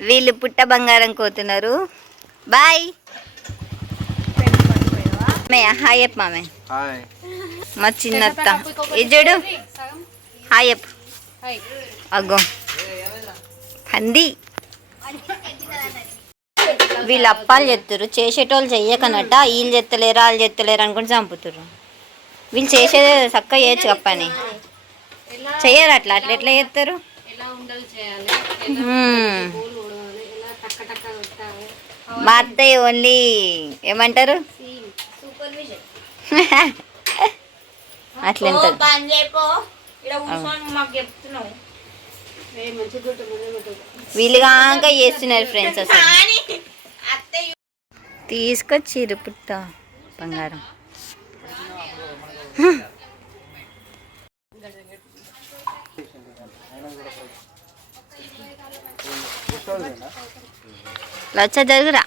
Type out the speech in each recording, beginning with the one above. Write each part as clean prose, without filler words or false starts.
వీళ్ళు పుట్ట బంగారం కోతున్నారు. బాయ్ హాయ్ అప్ మామే. మా చిన్నత్త ఇజుడు హాయ్ అప్. అగ్గో పంది. వీళ్ళు అప్పాలు చెప్తారు, చేసేటోళ్ళు చెయ్యకనట. వీళ్ళు చెత్తలేరు వాళ్ళు చెత్తలేరు అనుకుని చంపుతారు. వీళ్ళు చేసేది చక్కగా చేయొచ్చు అప్పని, చెయ్యరు. అట్లా అట్లా ఎట్లా చేస్తారు? మా అత్తయ్య ఓన్లీ ఏమంటారు అట్లా వీళ్ళుగా చేస్తున్నారు ఫ్రెండ్స్. అసలు తీసుకొచ్చిర్రు పుట్ట బంగారం. లచ్చ జరుగురా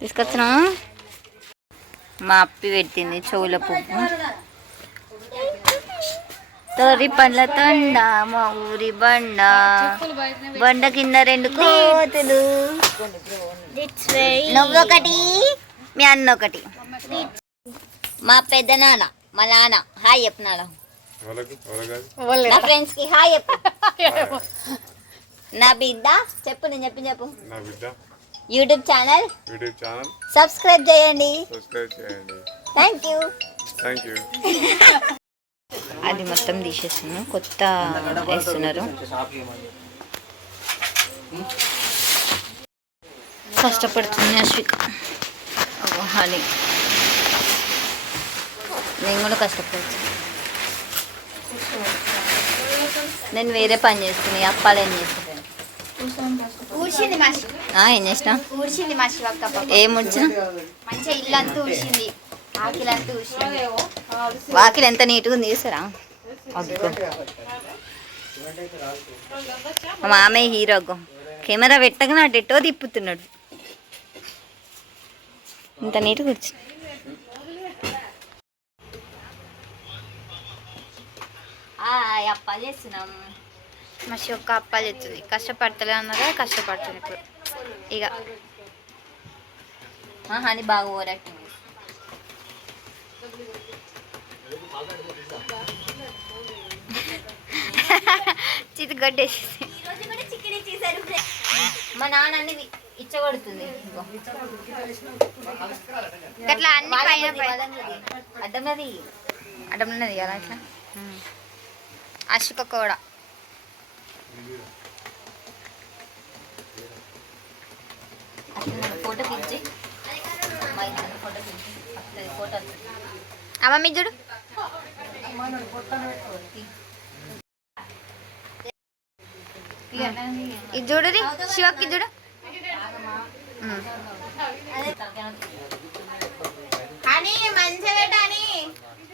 తీసుకొచ్చినా. మా అప్పి పెట్టింది చెవుల పువ్వు. తొరి పండ్ల తొండ మా ఊరి బండ, బండ కింద 2 కోతులు, నువ్వొకటి మీ అన్న ఒకటి. మా పెద్ద నాన్న మా నాన్న హాయ్ చెప్పినాడు. నా ఫ్రెండ్స్ కి హాయ్ చెప్పు. నా బిడ్డ చెప్పు, నేను చెప్పు. యూట్యూబ్ ఛానల్ సబ్స్క్రైబ్ చేయండి. Thank you. అది మొత్తం తీసేస్తున్నాను, కొత్త వేస్తున్నారు. కష్టపడుతుంది అశ్విక. హాని నేను కూడా కష్టపడుతుంది. నేను వేరే పని చేస్తున్నాను. అప్పాలు ఏం చేస్తాను? ఏం చేసిన? ఏం ముడిచిన? వాకిలు ఎంత నీట్గా ఉంది చూసారా? మా మామయ్య హీరో. కెమెరా పెట్టగా అటు ఎట్టో తిప్పుతున్నాడు. ఇంత నీట్గా వచ్చింది. అప్పాలు చేస్తున్నాం. మా ఒక్క అప్పాలు చేస్తుంది. కష్టపడతలే అన్నారా? కష్టపడుతుంది ఇప్పుడు ఇక. అని బాగా ఓరట్టింది. చితిగొట్టేసి మా నాన్న అన్ని ఇచ్చగొడుతుంది. అట్లా అన్ని అడ్డంన్నది అడ్డంన్నది కదా అట్లా. అశ్విక కూడా ఫోటో పిచ్చి ఫోటో అమ్మ మీ చూడు. ఇది చూడు శివకి చూడు.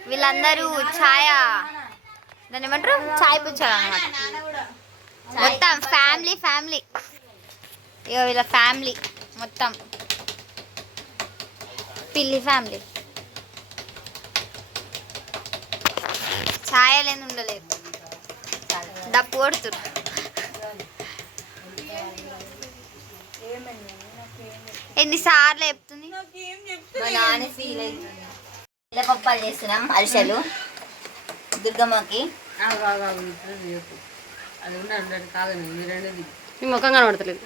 వీళ్ళందరూ ఛాయ దాన్ని ఏమంటారు, ఛాయ్ పుచ్చారు అన్నమాట. మొత్తం ఫ్యామిలీ ఇక వీళ్ళ ఫ్యామిలీ మొత్తం పిల్లి ఫ్యామిలీ. ఛాయలేని ఉండలేదు. డప్పు కొడుతురు. ఎన్నిసార్లు చెప్తుంది మా నాన్న ఫీల్ అవుతుంది. పప్పాలు చేస్తున్నాం అరిసెలు దుర్గమ్మకి. ముఖం కనబడతలేదు.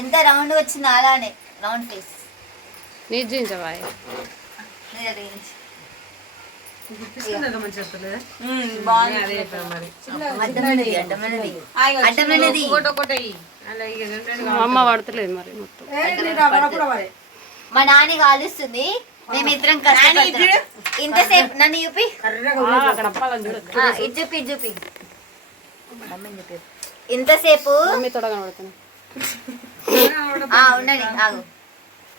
ఎంత రౌండ్ వచ్చింది అలానే రౌండ్ ఫేస్. నిజంగా అమ్మ పడతలేదు మరి మొత్తం. మా నాని కాలుస్తుంది, మేమిద్దరం కష్టపడుతున్నాం. ఇంతసేపు నన్ను చూపి ఇది చూపి ఇంతసేపు ఉండండి ఆగు.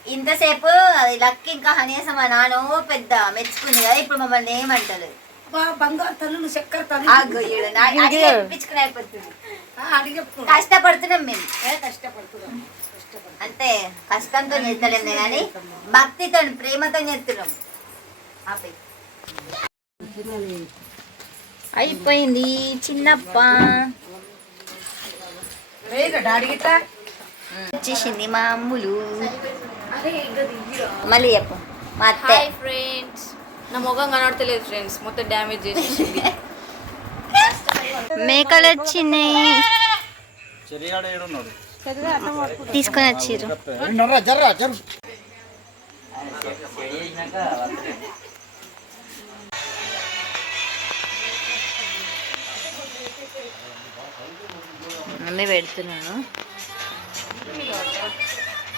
ఇంతసేపు అది లక్ ఇంకా కనీసం మా నాన్న పెద్ద మెచ్చుకుంది కదా. ఇప్పుడు మమ్మల్ని ఏమంటారు? కష్టపడుతున్నాం మేము. అంటే కష్టంతో చేస్తలేము కానీ భక్తితో ప్రేమతో చేస్తున్నాం. అయిపోయింది చిన్నప్ప వచ్చేసింది మా అమ్ములు. మళ్ళీ చెప్పు. మా అత్త ఫ్రెండ్స్, నా ముఖం కనబడతలేదు ఫ్రెండ్స్, మొత్తం డ్యామేజ్ చేసేసింది. మేకలు వచ్చినాయి తీసుకొని వచ్చిర్రు. మమ్మీ పెడుతున్నాను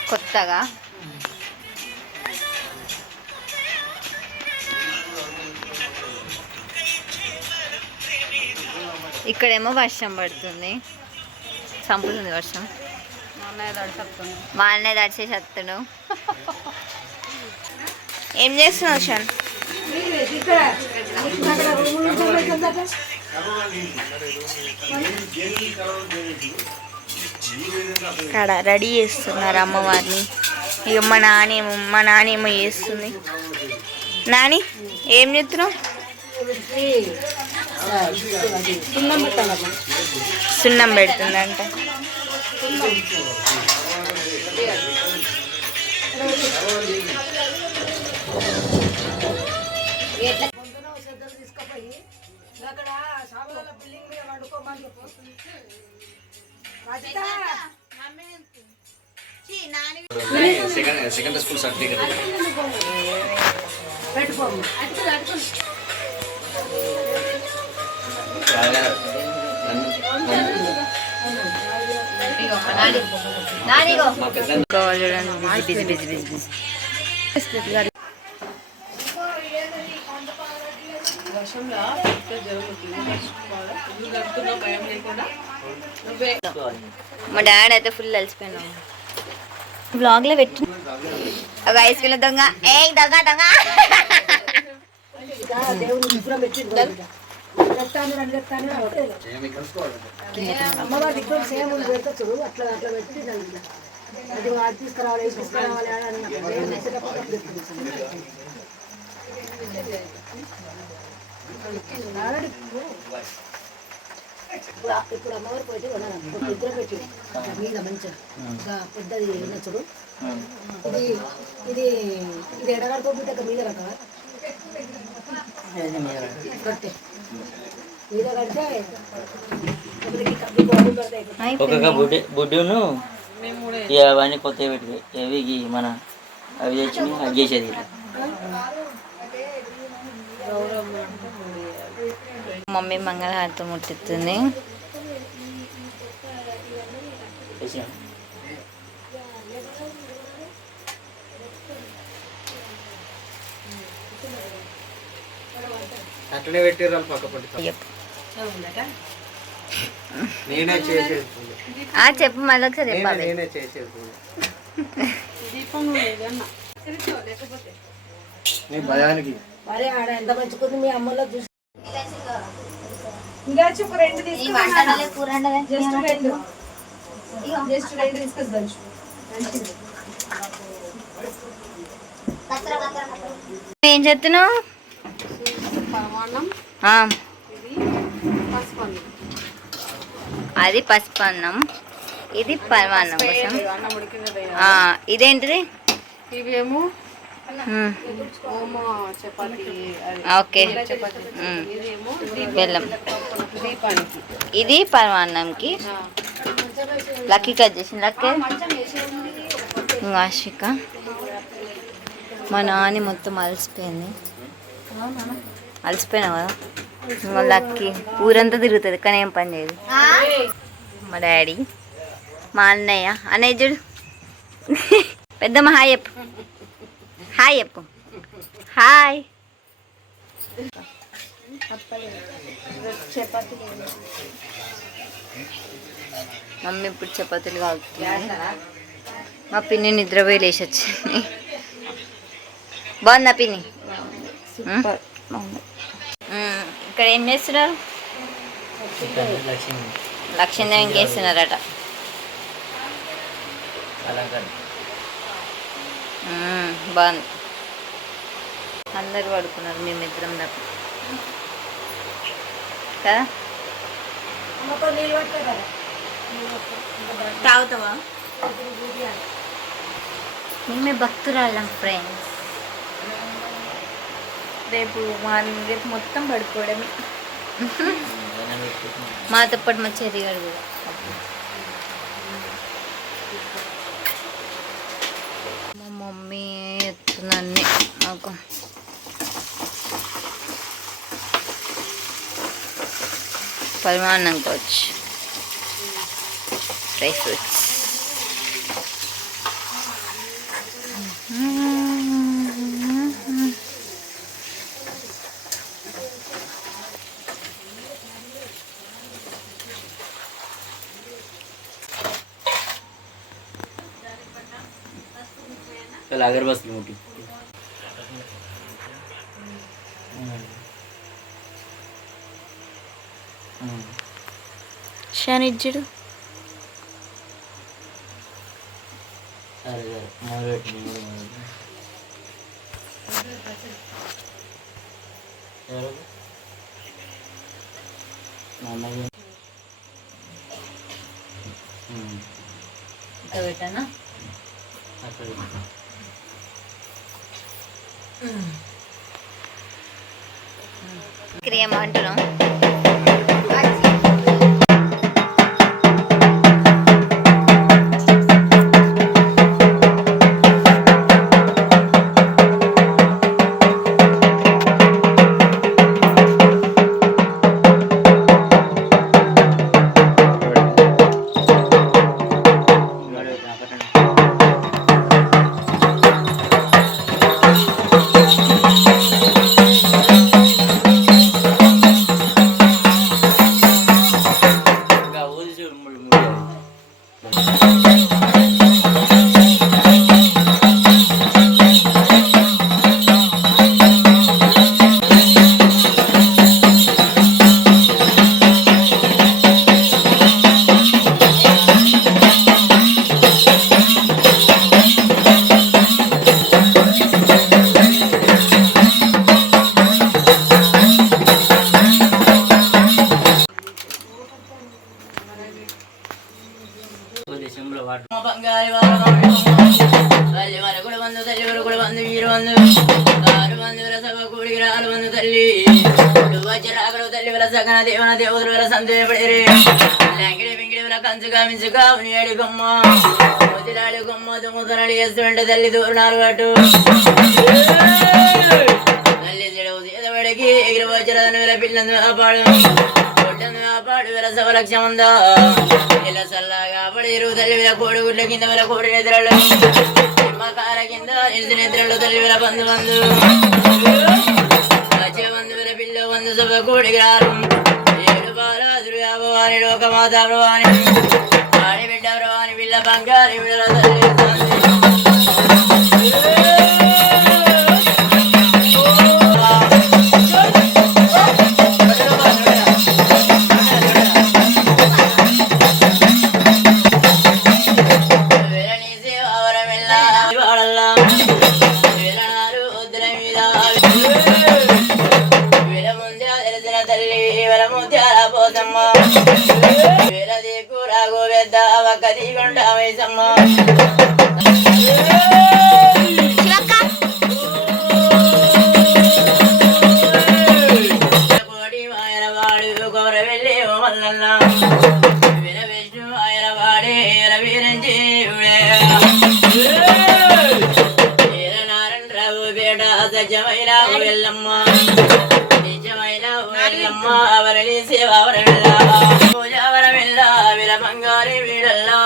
కొత్తగా. ఇక్కడేమో వర్షం పడుతుంది, చంపుతుంది వర్షం. మా అన్నయ్య దడిచేసి వస్తాడు. ఏం చేస్తున్నావు షన్? ఇక్కడ రెడీ చేస్తున్నారు అమ్మవారిని. ఇక మా నానేమో చేస్తుంది. నాని ఏం చెప్తున్నావు? సున్నం పెడుతుందంట. Second school certificate busy busy busy busy. మా డాడీ అయితే ఫుల్ అలసిపోయినాం. బ్లాగ్లో పెట్టు. ఒక ఐస్ క్రీమ్ దొంగ. ఏ దొంగ దొంగ. అమ్మవారి విగ్రహం సేమ్ పెడతా చూడు, అట్లా అట్లా పెట్టి అది అది తీసుకురావాలి ఇది తీసుకురావాలి అని ఇప్పుడు అమ్మవారి పోయి నిద్ర పెట్టి మీద మంచిగా పెద్దది చూడు. ఇది ఇది ఇది ఎడగడుకోబిడ్డ మీద రకం కట్టే మీద కడితే ఒక్కొక్క బుడ్డును అవన్నీ కొత్తవి పెట్టి అవి మన అవి తెచ్చి అది చేసేది. మమ్మీ మంగళహారతి ముట్టిస్తుంది. అట్లనే పెట్టిర్రు పక్క పట్టి. నేనే చేసేది చెప్పు మళ్ళీ ఒకసారి చెప్పాలి. నేనే చేసేది నీ భయానికి. మరే ఆడ ఎంత మంచుకుంది మీ అమ్మలో చూసి. ఏం చెప్తున్నావు? అది పసుపు అన్నం, ఇది పరమాన్నం కోసం. ఇదేంటిది? ఇవేమో ఓకే బెల్లం. ఇది పరమాన్నంకి. లక్కీ కట్ చేసింది. లక్కీ ఆశిక. మా నాని మొత్తం అలసిపోయింది. అలసిపోయినావు కదా. లక్కీ ఊరంతా తిరుగుతుంది కానీ ఏం పని చేయదు. మా డాడీ, మా అన్నయ్య చూడు. పెద్దమ్మ హాయ్ చెప్పు. హాయ్ చెప్పు. హాయ్. మమ్మీ ఇప్పుడు చపాతీలు కాలుతుంది. మా పిన్ని నిద్రపోయి లేచి వచ్చింది. బాగుందా పిన్ని? ఇక్కడ ఏం చేస్తున్నారు? లక్ష్మీదేవికి వేస్తున్నారట. బాగుంది. అందరు పడుకున్నారు, మేమిద్దరం తప్ప కదా. అమ్మతో నీళ్ళు పట్టే కదా తాగుతావా? మేమే భక్తురాళ్ళం ఫ్రెండ్స్. రేపు రేపు మొత్తం పడుకోవడమే. మాతో పాటు మా చెరిగాడు కూడా. మా మమ్మీ ఎత్తునన్నీ మాకు పరిమాణం కావచ్చు. డ్రై ఫ్రూట్స్ अगरबत्ती मोटी శనిజ్జుడు अरे పెట్టానా? క్రియ అంటున్నాం. తల్లి దూరణాలు అటు తల్లి చెడవుడికి ఎగిరి వచ్చరాను వేల పిల్లను కాపాడు కొట్టను కాపాడు వేల సవలక్ష్యముందా ఇలా చల్లగా పడిరు తల్లి వేల కోడిగుడ్ల కింద వేల కోడి నిద్రలు నిమ్మకాల కింద నిలిచి నిద్రలు తల్లి వేల బంధు బంధు వచ్చే బంధు వేల పిల్ల బంధు సభ కోడికి రారు ఏడు బాలాదురు భవాని లోకమాత భవాని ఆడి బిడ్డ భవాని పిల్ల బంగారి విడల తల్లి అవరలి సేవ అవరమిల్లా పూజ అవరమిల్లా విల బంగారి వీడల్లా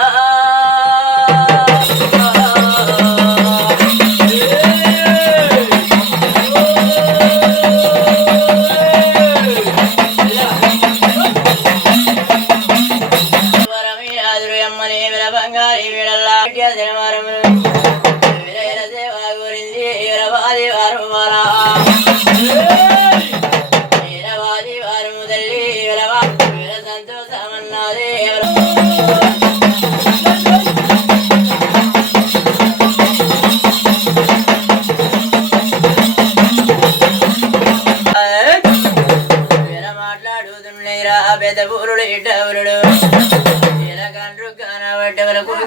వరమి ఆదురు అమ్మని విల బంగారి వీడల్లా వరము విల సేవ గురించి విలవాది వారం వారా సంతోషమన్నది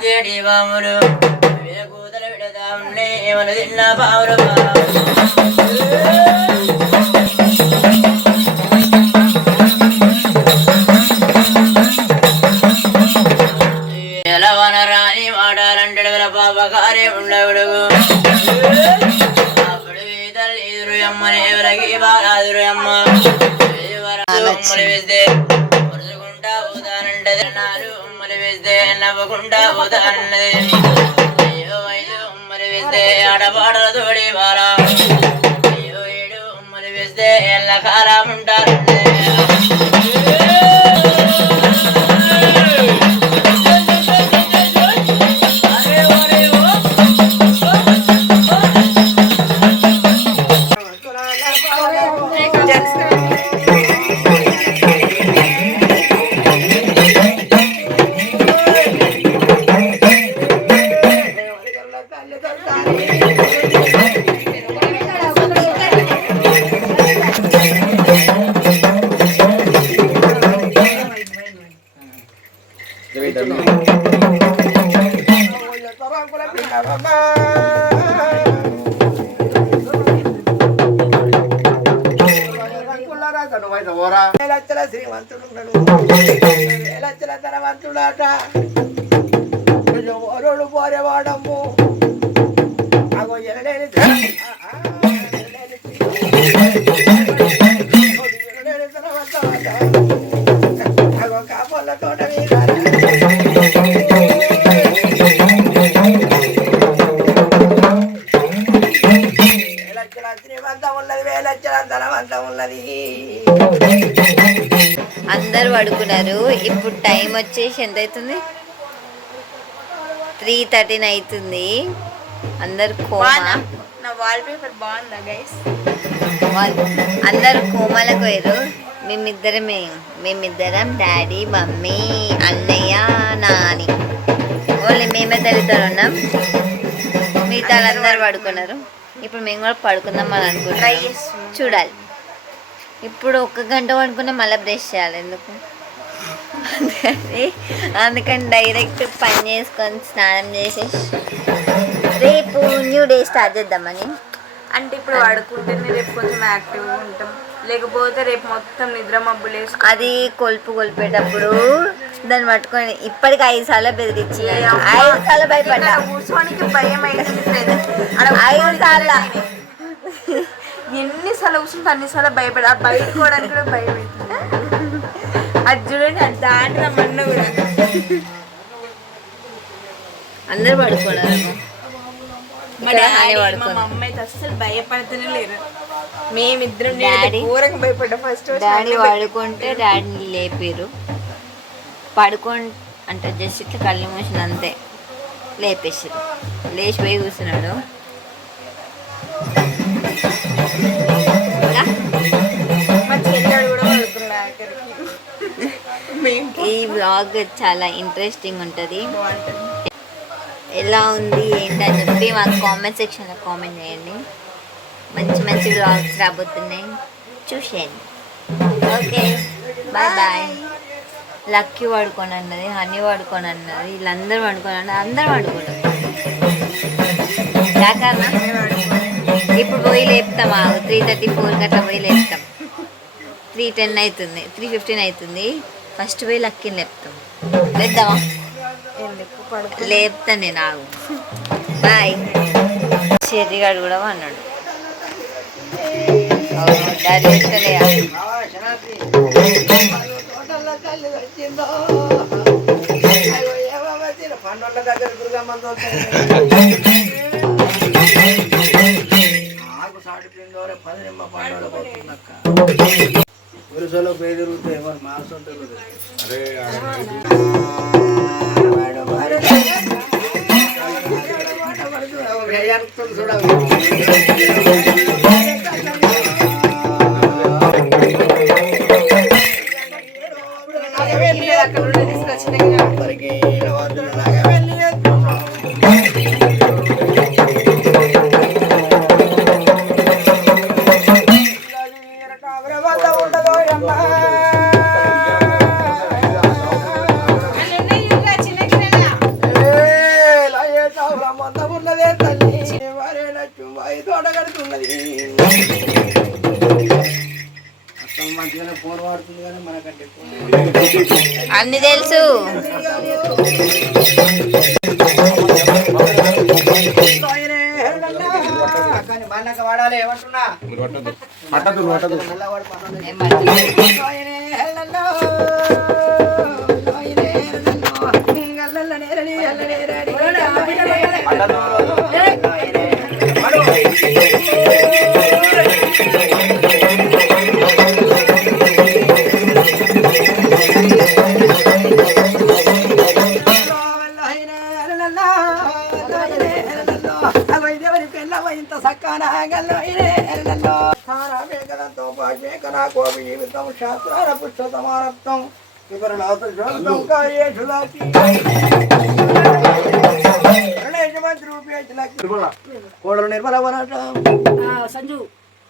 చేడి బాములు కూతలు పెడదాంలే మన తిన్న పావులు ఎలా వనరాని వాడాలంటాడు గల పాప కార్య ఉండవుడుగు అప్పుడు తల్లి ఎదురు అమ్మని ఎవరికి బాలాదురు అమ్మ ఉమ్మలు వేస్తే పరుచుకుంటా పోతానంటే నాలు ఉమ్మలు వేస్తే నవ్వుకుంటా పోతానన్నది అయ్యో ఐదు ఉమ్మలు వేస్తే ఆడపాడల తోడి బాలా అయ్యో ఏడు ఉమ్మలు వేస్తే ఎల్ల కాలం ఉంటారంటే లక్షల శ్రీమంతుడు లక్షల ధనవంతుడాట ఓరోడు పోరేవాడమ్ము అగో ఎనలేని ధనవంతమాట అగో కాపల్ల తోట శ్రీమంతం ఉన్నది వేలక్షల ధనవంతం ఉన్నది. అందరు పడుకున్నారు. ఇప్పుడు టైం వచ్చేసి ఎంత అవుతుంది? 3:13 అవుతుంది. అందరు కోమా. నా వాల్ పేపర్ బాగుందా గైస్? అందరు కోమలకు పోయారు. మేమిద్దరం డాడీ, మమ్మీ, అన్నయ్య, నాని. ఓన్లీ మేమే తల్లితో ఉన్నాం. మిగతా అందరు పడుకున్నారు. ఇప్పుడు మేము కూడా పడుకుందాం అని అనుకుంటున్నాం. చూడాలి. ఇప్పుడు 1 గంట పడుకున్నా మళ్ళీ బ్రష్ చేయాలి. ఎందుకు? అందుకని డైరెక్ట్ పని చేసుకొని స్నానం చేసి రేపు న్యూ డే స్టార్ట్ చేద్దామని. అంటే ఇప్పుడు పడుకుంటేనే రేపు కొంచెం యాక్టివ్గా ఉంటాం, లేకపోతే రేపు మొత్తం నిద్ర మబ్బులు వేసుకుంటాం. అది కొలిపేటప్పుడు దాన్ని పట్టుకొని ఇప్పటికి 5 సార్లు బెదిరించి 5 సార్లు భయపడ్డా. కూర్చోనికి భయం అవుతుంది. 5 సార్లు ఎన్నిసార్లు కూర్చుంటే అన్నిసార్లు భయపడా. బయటకోవడానికి కూడా భయం అవుతుంది. అది చూడండి, అది దాటి రమ్మన్న కూడా. అందరు పడుకున్నారు. మా మమ్మీ అయితే అస్సలు భయపడుతూనే లేరు. మేమిద్దరం ఘోరంగా భయపడ్డా. ఫస్ట్ డాడీ పడుకుంటే డాడీని లేపారు. అంటే జస్ట్ ఇట్లా కళ్ళు మూసిన అంతే లేపేసారు. లేచిపోయి కూర్చున్నాడు. ఈ వ్లాగ్ చాలా ఇంట్రెస్టింగ్ ఉంటుంది. ఎలా ఉంది ఏంటని చెప్పి మాకు కామెంట్ సెక్షన్లో కామెంట్ చేయండి. మంచి మంచి వ్లాగ్స్ రాబోతున్నాయి, చూసేయండి. Okay, bye bye. లక్కీ పడుకొని అన్నది, హనీ పడుకొని అన్నది, వీళ్ళందరూ పడుకొని అన్నది. అందరూ పడుకున్నారు. కాకన్నా ఇప్పుడు పోయి లేపుతాం. 3:34 అట్లా పోయి లేపుతాం. 3:10 అవుతుంది, 3:15 అవుతుంది. ఫస్ట్ పోయి లక్కీని లేపుతాం. లేద్దామా? లేపుతా నేను. ఆగు. బాయ్. చెర్రిగాడు కూడా అన్నాడు. డాడీ ఇస్తలే. పండుగ దగ్గర దుర్గమ్మ పురుషులకు బెదిరుగుతాయి ఎవరు మాసంటారు. అసలు మంచిగానే ఫోన్ వాడుతుంది కానీ మనకంటే ఎక్కువ అన్ని తెలుసు. కానీ బాగా వాడాలి ఏమంటున్నా పట్టదు పట్టదు ఇంత సక్కన మేకలతో మేకన కోపి జీవితం శాస్త్రాల పుష్పతమానత్వం వివరణార్థం కార్యేషులాకి కోడలు నిర్మలవనట సంజు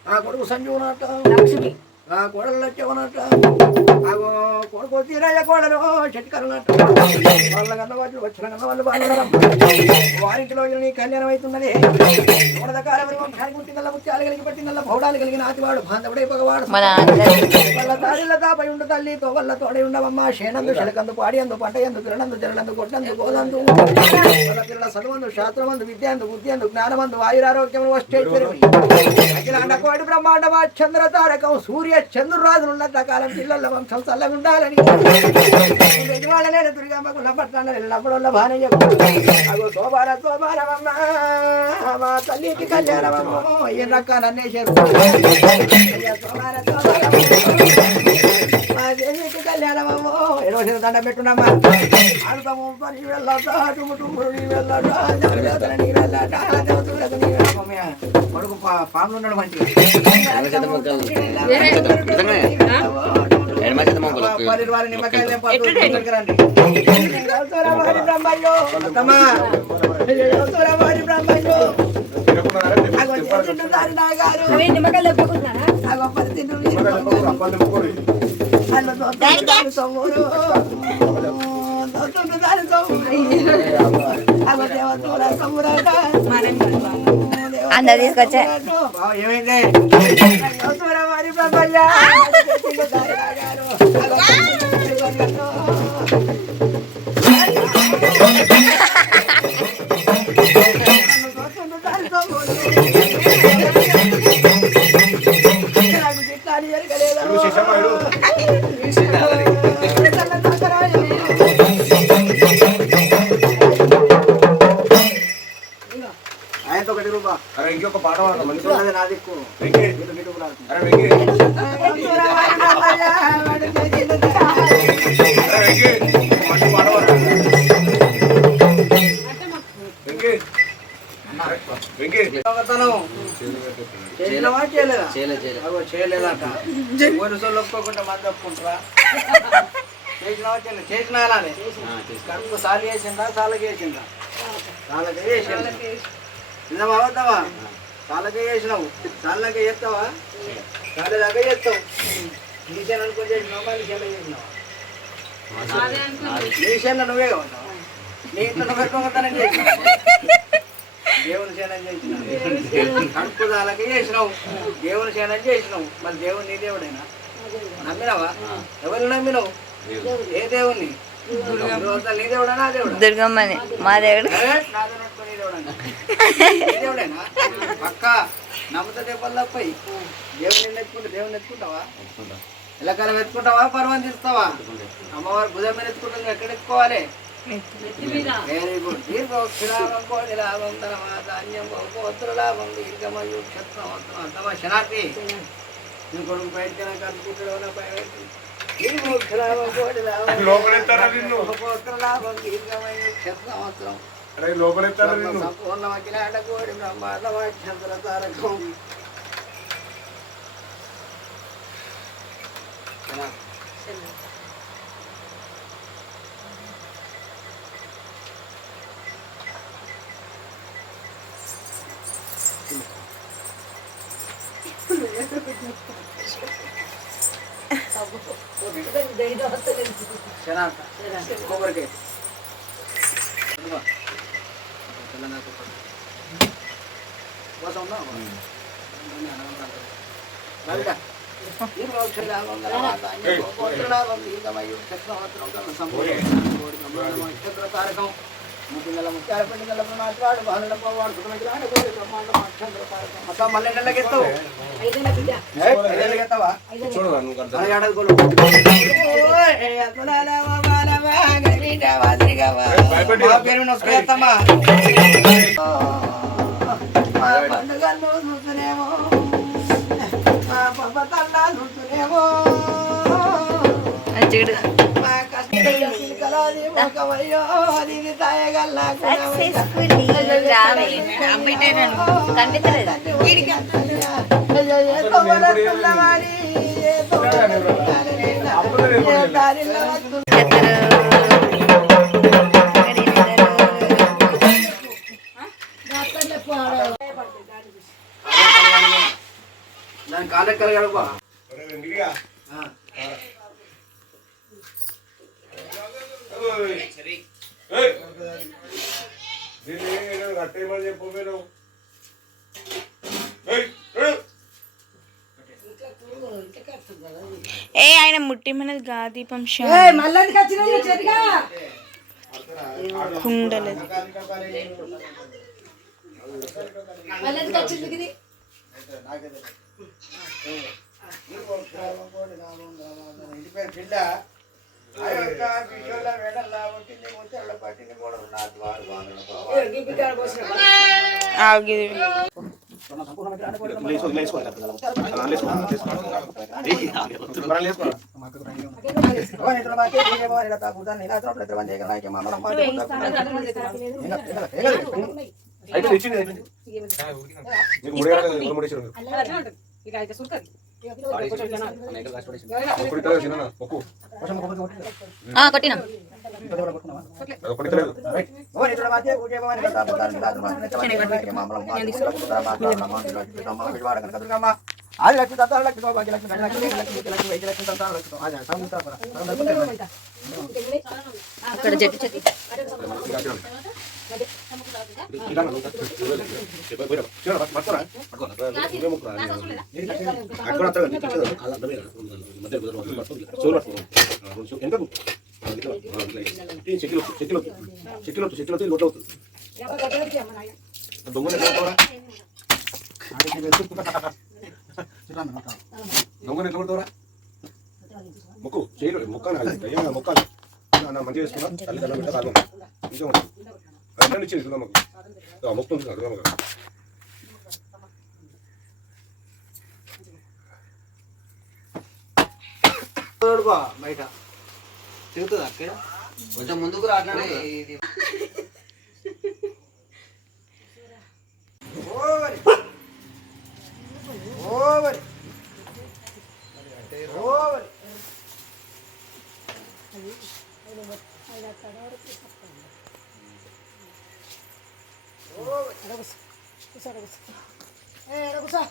ఆ కొడుకు సంజీవనట లక్ష్మి ఆ కోడలు లచ్చవనట కొడుకు తీరయ్య కోడలు చెట్టుకరనట వాళ్ళ కన్నా వాళ్ళు వచ్చిన కన్నా వాళ్ళు బాగున్నారమ్మ వారింటిలో నీ కళ్యాణం అవుతున్నది పుట్టినల్ల ముత్యాలు కలిగి పట్టినల్ల భౌడాలు కలిగిన ఆతివాడు బాంధవుడే పగవాడు మన వాళ్ళ తాడిల్ల తాపై ఉండు తల్లి తోవల్ల తోడే ఉండవమ్మ శేనందు శలకందు పాడియందు పంటయందు కిరణందు జరలందు కొట్టందు గోదందు వాళ్ళ పిల్లల చదువందు శాస్త్రమందు విద్యాందు బుద్ధియందు జ్ఞానమందు ఆయురారోగ్యములు వస్తే అఖిలాండ కోటి బ్రహ్మాండమా చంద్ర తారకం సూర్య చంద్రురాజులున్నంత కాలం పిల్లల వంశం చల్లగా ఉండాలని యజమాననే దుర్గమ్మకున్న పట్టాన వెళ్ళినప్పుడు భానయ్య శోభార శోభారమమ్మ మా తల్లికి కళ్యాణమమ్మ ఏ రకాలన్నేశారు శోభార మా దేవికి కళ్యాణమమ్మో రోజున దండ పెట్టున్నామా ఆడతాము పని వెళ్ళాట టుముటుముడు నీ వెళ్ళాట నీ వెళ్ళాట కొడుకు పాములు ఉన్నాడు మంచిగా పరివారి నిమ్మకాయలు బ్రహ్మయ్యో బ్రహ్మయ్యో నిమ్మకాయలు చెప్పుకుంటున్నారా అందరు తీసుకొచ్చా ఏమైంది ఆయనతో ఒకటి రూపా ఇంకొక పాట పాడతాం మంచి నా దిక్కు చేయలేదట వరుసలు ఒప్పుకోకుండా మంది ఒప్పుకుంటారా చేసినా అలానే కడుపు సాలి వేసిందా సాలకి వేసిందా సాలకి వేసిందా నిజమా అవుతావా సాలకి వేసినావు సాలకి చేస్తావా సాలేదాకా చేస్తావు నీసేన అనుకుని చేసినావా నీసేన చేసినావా నీసేన నువ్వే ఉంటావా నీ ఇంట్లో నువ్వు పెట్టుకోగతానని చేసినావు దేవుని సేనం చేసినావు కడుపు సాలకి చేసినావు దేవుని సేనం చేసినావు మరి దేవుడు నీ దేవుడైనా నమ్మినావా ఎవరు నమ్మినావు ఏ దేవుణ్ణి నీ దేవుడా నా దేవుడా దుర్గమ్మని మా దేవుడు దేవుడేనా పక్క నమ్మతే పల్లపై దేవుని దేవుని ఎత్తుకుంటావా ఎల్లకాలం ఎత్తుకుంటావా పర్వంతిస్తావా అమ్మవారి భుజం మీద ఎత్తుకుంటాం ఎక్కడ ఎత్తుకోవాలి వెరీ గుడ్ దీర్ఘోక్షరామం కోటి లాభం ధాన్యం గోత్ర లాభం దీర్ఘమయు క్షత్రం శనార్థి నీ కొడుకు బయటకైనా కలుపుకుంటాడు దీర్ఘోక్షరామం కోటి లాభం గోత్ర లాభం దీర్ఘమయు క్షత్రం సంపూర్ణమఖిలాండ కోటి బ్రహ్మాండమాచంద్ర తారకం కొబ్బరికాయ మళ్ళీ నెలకెత్తావు పేరు నొసుకేస్తామా పండుగలు చూసునేమో మా పబ్బతల్లా చూసునేమో చూడు మా కష్టాలి ఒకవయ్యో అది తాయగల్లా కనిపించలేదు దాని కాలెక్కలు గడప కట్టేమని చెప్పు మీరు ఏ ఆయన ముట్టి మనది గాదీపం మళ్ళీ వచ్చిన కుండలు మళ్ళీ వచ్చింది ఇది ఇంటి పేరు పిల్ల వేడల్లా ఒట్టింది ముచ్చళ్ళ పట్టింది కూడా ఉన్నది కొట్టినా ఆది లక్ష్మి తంతాల లక్ష్మి భాగ్య లక్ష్మి లక్ష్మి లక్ష్మి లక్ష్మి వైద్య లక్ష్మి తంతాల లక్ష్మి అక్కడ జట్టు చెట్టు దొంగను ఎట్లా కొడతావురా మొక్కు చేయరు మొక్క మొక్క మంచిగా వేసుకున్నా తల్లి దండం పెట్టా తాగు ఇంకా అన్నీ ఇచ్చేది మాకు మొక్కు ఉంది బయట తిరుగుతుంది అక్కడ కొంచెం ముందుకు రాట్లనే ఓవరి ఓవరి కూర్చో